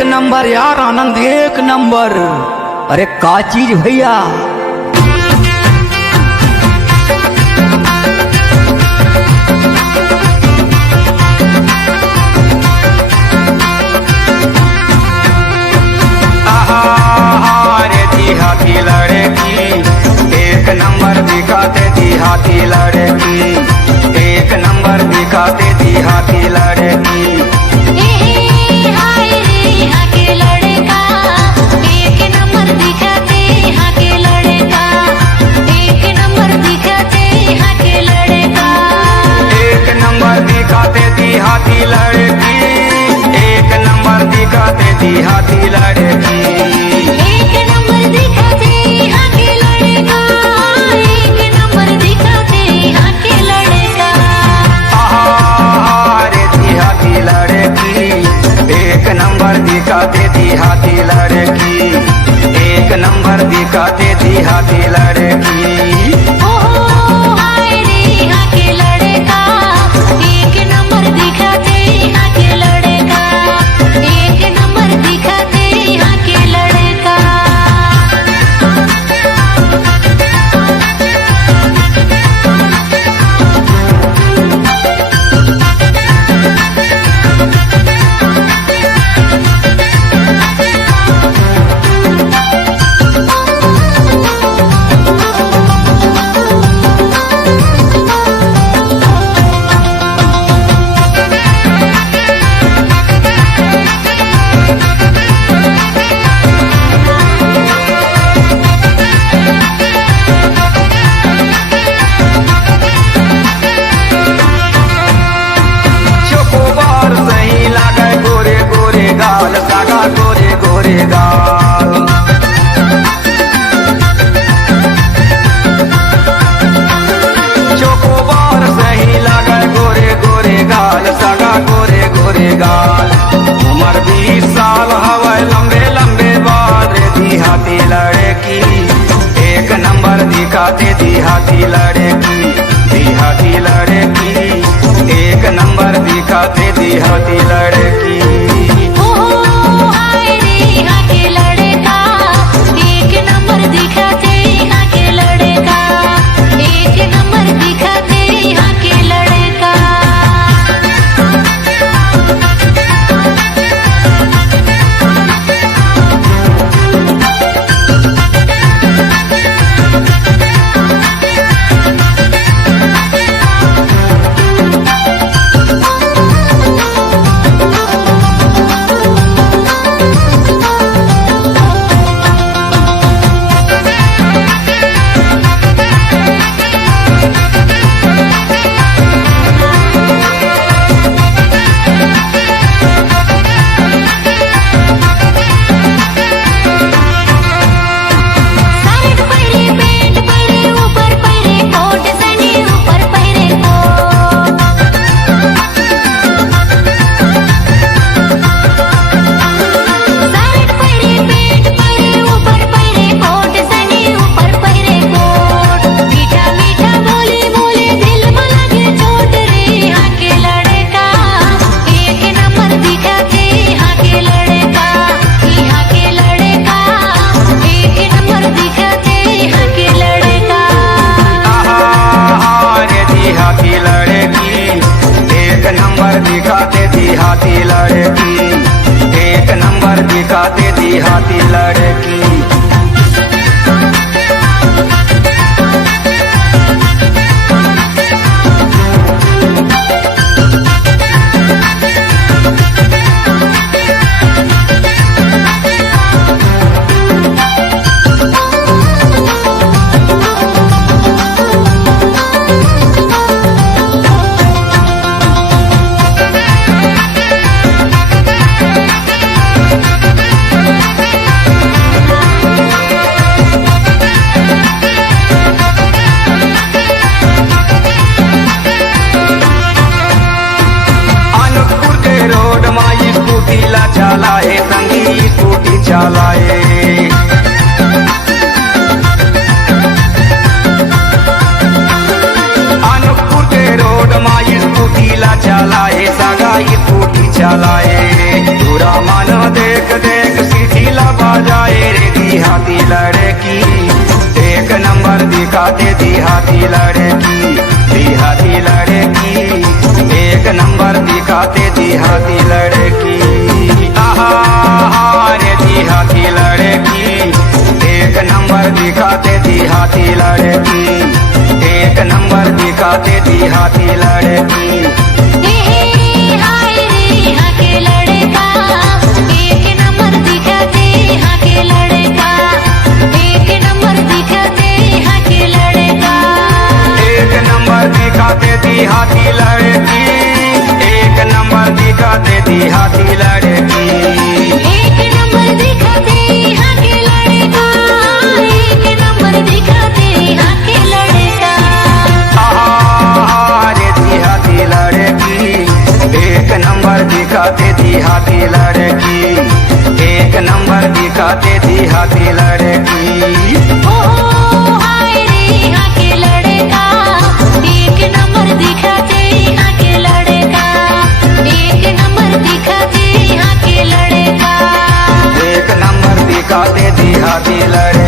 एक नंबर यार, आनंद एक नंबर। अरे का चीज भैया। हाथी लड़की एक नंबर दिखाते थी, हाथी लड़की एक नंबर दिखाते थी, हाथी लड़की। हाय रे यहाँ के लड़का एक नंबर दिखाते, यहाँ के लड़का एक नंबर दिखाते, यहाँ के लड़का एक नंबर दिखाते थी, हाथी लड़की एक नंबर दिखाते थी, हाथी लड़की। दिखाते थी हाथी लड़की एक नंबर दिखाते थी, हाथी लड़की। हाय रे यहाँ के लड़का एक नंबर दिखाते, यहाँ के लड़का एक नंबर दिखाते, यहाँ के लड़का। गोरे गोरे गाल चोकोबार सही लगे, गोरे गोरे गाल सगा गोरे गोरे गाल। उम्र 20 साल हवा, लंबे लंबे बाल दी हाथी लड़की एक नंबर दिखाते दी, हाथी लड़की दी, हाथी लड़की एक नंबर दिखाते दी, हाथी लड़की। दिखाते थी हाथी लड़की एक नंबर दिखाते थी, हाथी लड़की। चलाए संगी स्कूटी चलाए, अनूपपुर के रोड माई स्कूटी ला चलाए, सगाई स्कूटी चलाए। पूरा मन देख देहाती लड़की, एक नंबर दिखाते देहाती लड़की, देहाती लड़की, एक नंबर दिखाते देहाती लड़की। आहा रे देहाती लड़की, एक नंबर दिखाते देहाती लड़की, एक नंबर दिखाते देहाती लड़की। हाय रे यहाँ के लड़का, एक नंबर दिखाते यहाँ के लड़का, एक नंबर दिखाते यहाँ के लड़का। एक नंबर दिखाते देहाती लड़की, एक नंबर दिखाते देहाती लड़की। एक नंबर दिखाते यहाँ के लड़का, एक नंबर दिखाते यहाँ के लड़का। आहा रे देहाती लड़की, एक नंबर दिखाते देहाती लड़की, एक नंबर दिखाते देहाती लड़की। ओ हाय रे यहाँ के लड़का, एक नंबर दिखाते यहाँ के लड़का, एक नंबर दिखाते यहाँ के लड़का। एक नंबर दिखाते देहाती लड़की।